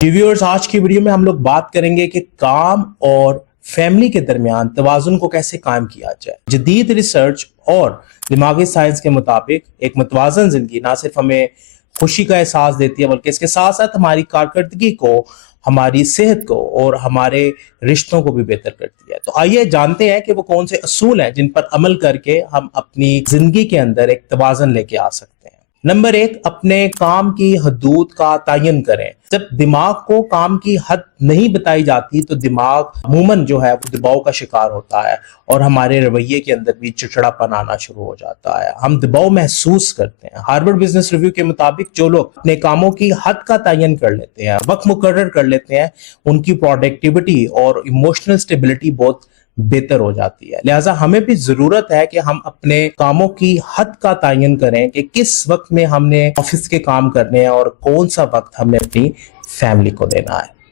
Viewers, आज की video में हम लोग बात करेंगे कि काम और फैमिली के दरमियान तवाज़ुन को कैसे कायम किया जाए। जदीद रिसर्च और दिमागी साइंस के मुताबिक एक मुतवाज़न जिंदगी ना सिर्फ हमें खुशी का एहसास देती है बल्कि इसके साथ साथ हमारी कारकर्दगी को, हमारी सेहत को और हमारे रिश्तों को भी बेहतर करती है। तो आइए जानते हैं कि वो कौन से असूल हैं जिन पर अमल करके हम अपनी जिंदगी के अंदर एक तवाज़ुन लेके आ सकते हैं। नंबर 1, अपने काम की हदूद का तयन करें। जब दिमाग को काम की हद नहीं बताई जाती तो दिमाग अमूमन जो है वो दबाव का शिकार होता है और हमारे रवैये के अंदर भी चिड़चिड़ापन आना शुरू हो जाता है। हम दबाव महसूस करते हैं। हार्वर्ड बिजनेस रिव्यू के मुताबिक जो लोग अपने कामों की हद का तयन कर लेते हैं, वक्त मुकर्रर कर लेते हैं, उनकी प्रोडक्टिविटी और इमोशनल स्टेबिलिटी बहुत बेहतर हो जाती है। लिहाजा हमें भी जरूरत है कि हम अपने कामों की हद का तयन करें कि किस वक्त में हमने ऑफिस के काम करने हैं और कौन सा वक्त हमें अपनी फैमिली को देना है।